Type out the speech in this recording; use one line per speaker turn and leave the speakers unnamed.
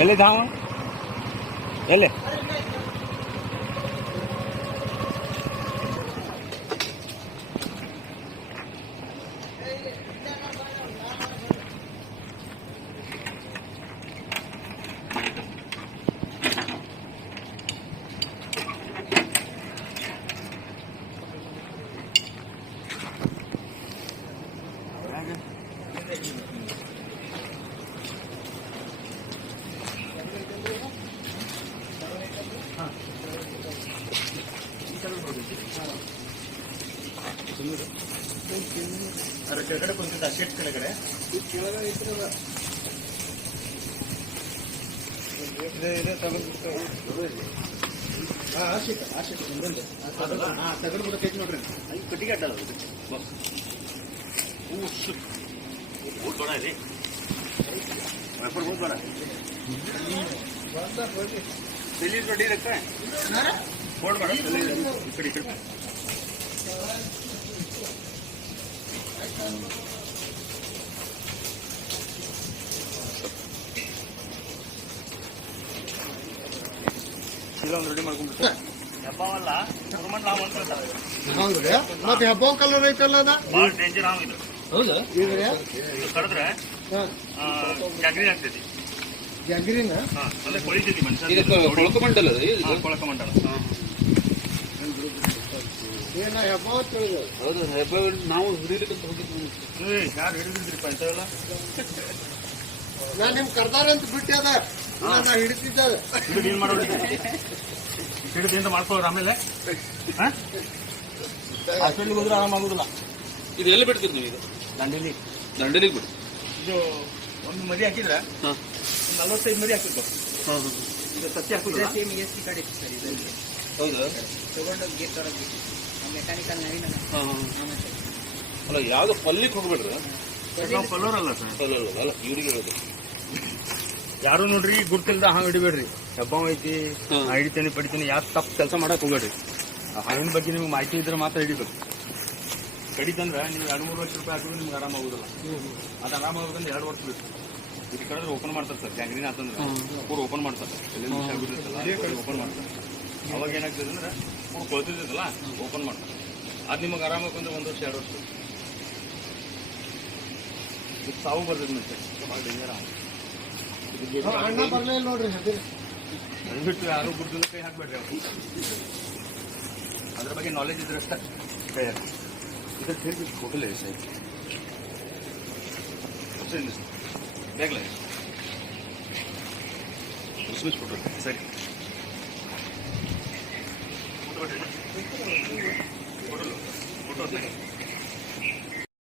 ಎಲ್ಲಿದ್ದ ಅವ ಎಲ್ಲಿ
ಅದ್ರ ಕೆಳಗಡೆ ಕುಂತಿದ್ದ ಶೆಟ್ ಕೆಳಗಡೆ ಹಾ, ಆ ಶೀಟ್, ಆ ಶೀಟ್ ಒಂದೊಂದೇ. ಅದಲ್ಲ, ಹಾ, ತೆಗೆದು ಬಿಡು, ತೆಗ್ದು ನೋಡ್ರಿ. ಅಲ್ಲಿ ಕಟ್ಟಿಗೆ ಅಡ್ಡ ಅದ ಅದು. ಬಸ್. ಹೂ, ಶು. ಊಟ ಬೇಡ ಇಲ್ಲಿ. ವ್ಯಾಪಾರ ಹೋದ್ ಬೇಡ. ರಿಲೀಸ್ ಮಾಡಿ ಇರಕ್ಕೆ? ಬೋರ್ಡ್ ಬೇಡ, ರಿಲೀಸ್. ಈ ಕಡೆ, ಈ ಕಡೆ. ಇಲ್ಲ ಒಂದು ರೆಡಿ ಮಾಡ್ಕೊಂಡ್ಬಿಟ್ಟು ಹಬ್ಬವಲ್ಲ ಗೌರ್ಮೆಂಟ್ ನಾವು ಅಂತ ಹೇಳ್ತಾರೆ
ಹೌದ್ರಿ ಮತ್ತೆ ಹಬ್ಬ ಕಲರ್ ಐತಲ್ಲ ಅದ
ಭಾಳ ಡೇಂಜರ್ ಹಾವು ಇದು
ಹೌದಾ ಇದ್ರಿ
ಇದು ಕಡಿದ್ರೆ
ಹಾ
ಜಾಗ್ರಿ ಆಗ್ತೈತಿ
ಜಗ್ರಿನ
ಹಾ ಅಂದ್ರೆ ಕೊಳಿತೈತಿ ಮನುಷ್ಯ
ಇದು ಕೊಳಕಮಂಡಲ ಅದು ಇದು?
ಕೊಳಕ ಮಂಡಲ
ಏನ ಹಬ್ಬ ತಿಳಿದ
ಹೌದು ಹೆಬ್ಬ ನಾವು ಹಿಡಿಲಿಕ್ಕೆ ಹೋಗಿದ್ವಿ.
ಯಾರು ಹಿಡಿದಿದ್ರಿಪ್ಪ ಇಂಥವೆಲ್ಲ
ನಾನು ನಿಮ್ ಕರ್ದಾರ ಅಂತ ಬಿಟ್ಟೆ ಅದ. ನಾ ಹಿಡಿತಿದ್ದ
ಹಿಡಿದು ಏನ್ ಹಿಡಿದಿಂದ ಮಾಡ್ಕೊಳ್ಳೋರು ಆಮೇಲೆ? ಹಾಸ್ಪಿಟ್ಲಿಗೆ ಹೋದ್ರೆ ಆರಾಮಾಗೋದಿಲ್ಲ
ಇದು ಎಲ್ಲಿ ಬಿಡ್ತೀರಿ ನೀವು ಇದು?
ದಂಡೇಲಿ.
ದಂಡಲಿಗೆ ಬಿಡಿ.
ಇದು ಒಂದು ಮರಿ ಹಾಕಿದ್ರೆ
ಹಾಂ.
ಒಂದು ನಲವತ್ತೈದು ಮರಿ ಹಾಕಿತ್ತು
ಹಾಂ
ಇದು ಸತ್ಯ ಹಾಕಿದ್ರೆ
ಹೌದು?
ತಗೊಂಡೋಗಿ ಗೇಟ್
ಹಾಂ ಹಾಂ ಅಲ್ಲ. ಯಾವ್ದು ಪಲ್ಲಿಗೆ ಹೋಗ್ಬೇಡ್ರಿ
ನಾವು ಸರ್.
ಅಲ್ಲ ಅಲ್ಲ ಅಲ್ಲ ಇವ್ರಿಗೆ ಹೇಳೋದು
ಯಾರು ನೋಡ್ರಿ ಗುರ್ತಿಲ್ದ ಹಾಂಗ್ ಹಿಡಿಬೇಡ್ರಿ. ಹೆಬ್ಬಾವ್ ಐತಿ
ಹಿಡಿತೇನೆ
ನಾ ಹಿಡಿತೀನಿ ಪಡಿತೀನಿ ಯಾರು ತಪ್ಪು ಕೆಲಸ ಮಾಡಕ್ ಹೋಗ್ಬೇಡ್ರಿ. ಆ ಹಾವಿನ ಬಗ್ಗೆ ನಿಮ್ಗೆ ಮಾಹಿತಿ ಇದ್ರೆ ಮಾತ್ರ ಹಿಡಿಬೇಕು. ಕಡಿತಂದ್ರ ನೀವು ಎರಡು ಮೂರು ಲಕ್ಷ ರೂಪಾಯಿ ಹಾಕಿದ್ರೆ ನಿಮ್ಗೆ ಆರಾಮ ಆಗುದಿಲ್ಲ. ಅದು ಆರಾಮ ಆಗೋದಂದ್ರೆ ಎರಡು ವರ್ಷ ಬೇಕು ಇದು ಕಡೆ ಓಪನ್ ಮಾಡ್ತಾರೆ ಸರ್ ಗ್ಯಾಂಗ್ರೀನ್ ಆತಂದ್ರೆ ಪೂರ ಓಪನ್ ಮಾಡ್ತಾರೆ ಓಪನ್ ಮಾಡ್ತಾರೆ. ಅವಾಗ ಏನಾಗ್ತದೆ ಅಂದ್ರೆ ಪೂರ ಕೊಳ್ತಿರ್ತೈತಲ್ಲ ಓಪನ್ ಮಾಡ್ತಾರೆ. ಅದು ನಿಮಗೆ ಆರಾಮಾಗಿ ಬಂದರೆ ಒಂದು ವರ್ಷ ಎರಡು ವರ್ಷ. ಇದು ಸಾವು ಬರ್ತದೆ ಮತ್ತೆ. ಭಾಳ ಡೇಂಜರ್
ಅಣ್ಣ ಬರಲಿಲ್ಲ ನೋಡ್ರಿ
ದಯವಿಟ್ಟು ಯಾರು ಗುಡ್ಡದ ಕೈ ಹಾಕ್ಬೇಡ್ರಿ ಅವರು. ಅದ್ರ ಬಗ್ಗೆ ನಾಲೆಜ್ ಇದ್ರೆ ಅಷ್ಟೇ. ಕೈ ಹಾಕಿ ಇದಕ್ಕೆ ಹೇಳ್ಬಿಟ್ಟು ಹೋಗಲೇ ಸರ್ ಬೇಗಲ ಫೋಟೋ ಸರಿ. ఫోటోలు ఫోటోలు